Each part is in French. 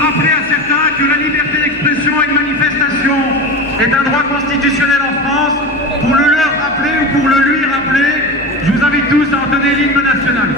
Rappeler à certains que la liberté d'expression et de manifestation est un droit constitutionnel en France. Pour le leur rappeler ou pour le lui rappeler, je vous invite tous à entonner l'hymne national.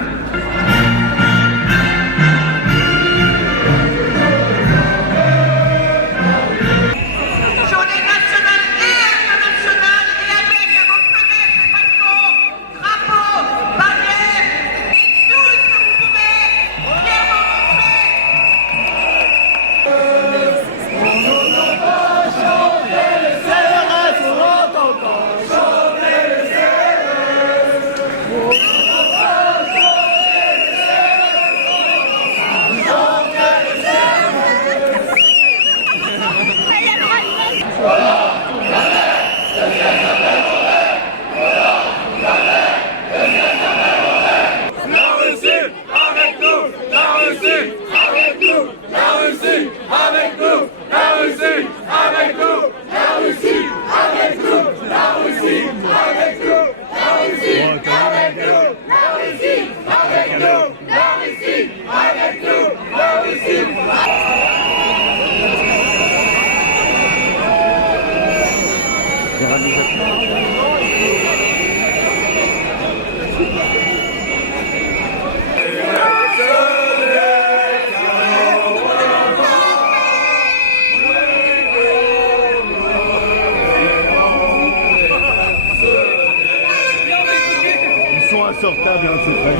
Insortable un secret.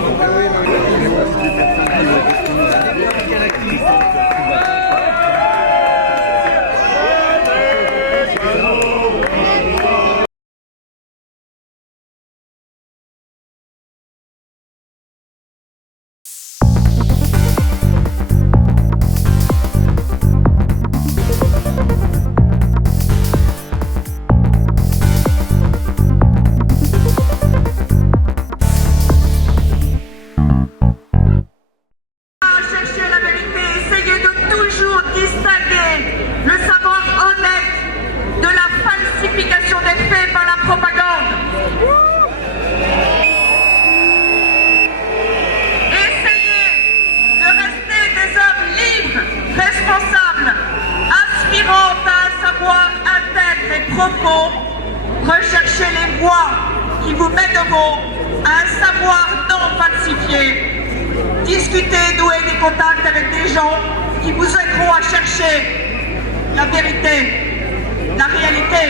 Recherchez les voies qui vous mèneront à un savoir non falsifié. Discutez, nouez des contacts avec des gens qui vous aideront à chercher la vérité, la réalité.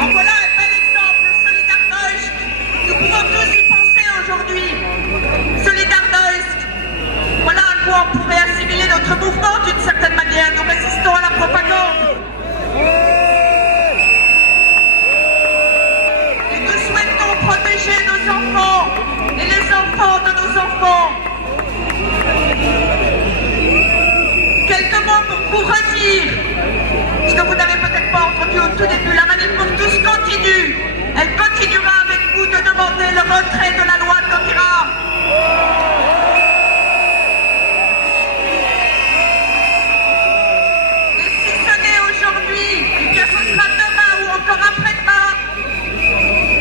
En voilà un bel exemple, Solidarność. Nous pouvons tous y penser aujourd'hui. Solidarność. Voilà à quoi on pourrait assimiler notre mouvement d'une certaine manière. Nous résistons à la propagande. Et nous souhaitons protéger nos enfants et les enfants de nos enfants. Quelques mots pour vous redire ce que vous n'avez peut-être pas entendu au tout début. La manif pour tous continue. Elle continuera avec vous de demander le retrait de la loi Taubira.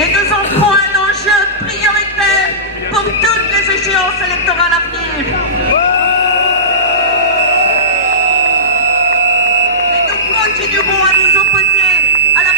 Et nous en ferons un enjeu prioritaire pour toutes les échéances électorales à venir. Et nous continuerons à nous opposer à la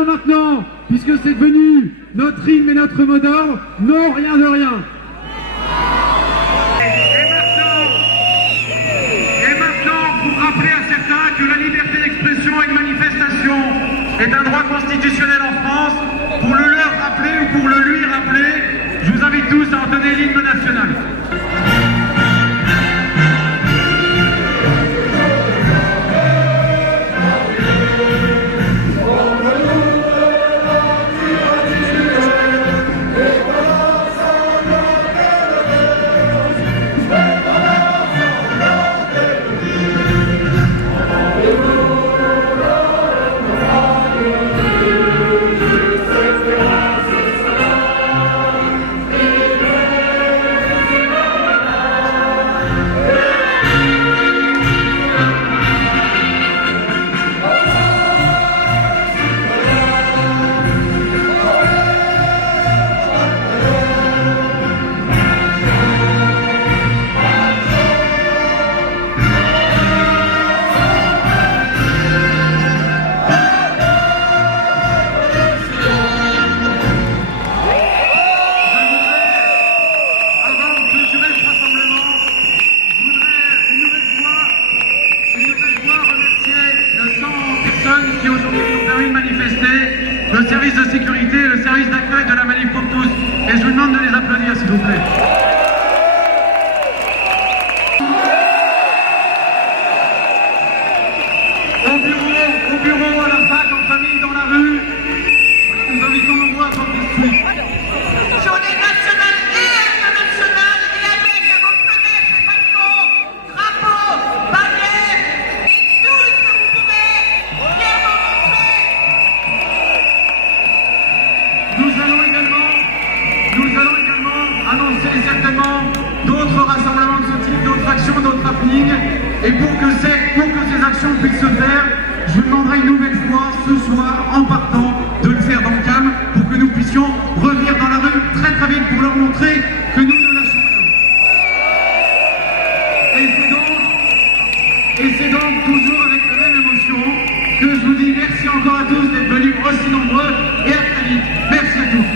disons maintenant, puisque c'est devenu notre hymne et notre mot d'ordre, non, rien de rien. Et maintenant, pour rappeler à certains que la liberté d'expression et de manifestation est un droit constitutionnel en France, pour le leur rappeler ou pour le lui rappeler, je vous invite tous à entonner l'hymne national. Qui aujourd'hui nous ont permis de manifester, le service de sécurité, le service d'accueil de la Manif pour tous. Et je vous demande de les applaudir s'il vous plaît. Au bureau, à la fac, en famille, dans la rue, nous invitons nombreux à porter ce suite. Journée nationale et internationale, et avec à vos fenêtres et balcons, drapeaux, bannières, et tout ce que vous pouvez fièrement montrer. Nous allons également annoncer certainement d'autres rassemblements de ce type, d'autres actions, d'autres happenings. Et pour que ces actions puissent se faire, je vous demanderai une nouvelle fois ce soir, en partant, de le faire dans le calme pour que nous puissions revenir dans la rue très très vite pour leur montrer que nous ne lâchons rien. Et c'est donc toujours avec la même émotion que je vous dis merci encore à tous d'être venus aussi nombreux et à très vite. Merci à tous.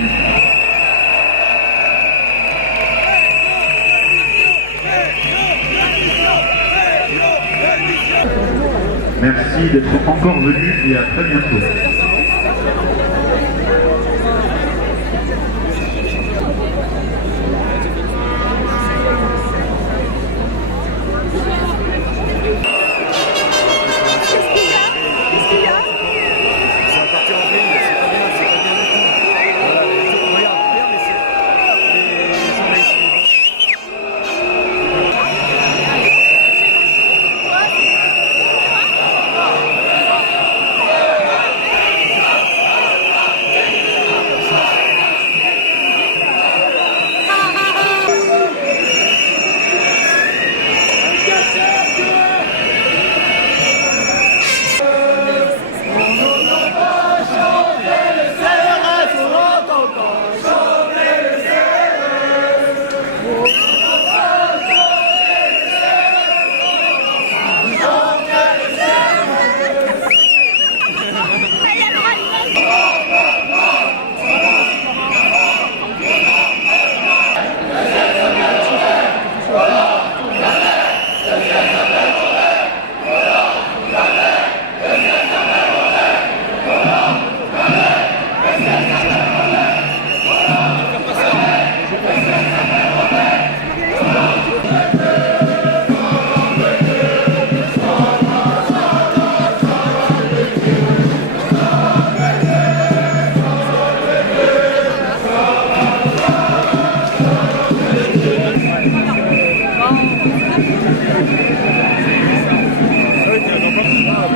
Merci d'être encore venus et à très bientôt.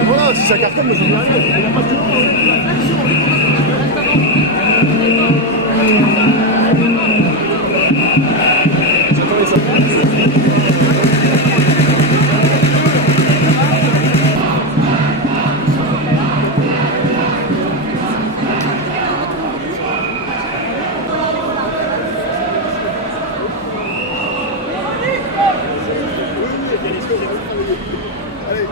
Voilà, si ça cartonne, je vais Allez.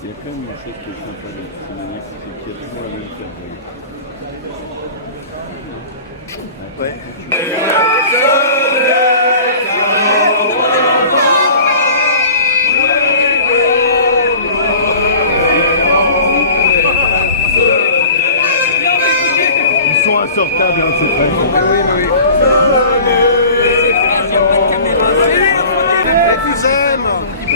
Il y a quand même une chose que je suis en train de souligner, c'est qu'il y a toujours la même chose. Ouais. Ils sont insortables, hein, c'est vrai.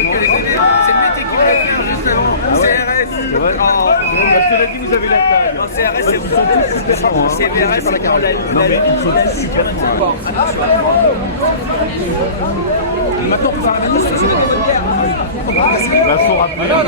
C'est le métier qui va faire juste avant. CRS. C'est vrai. Parce que là, vous avez la taille. En CRS, c'est Ils sont tous super forts. C'est VRS, c'est pour la. Non, mais ils sont tous super forts. Maintenant, on peut faire la manif, c'est des bonnes guerres. Bah, faut rappeler. Non,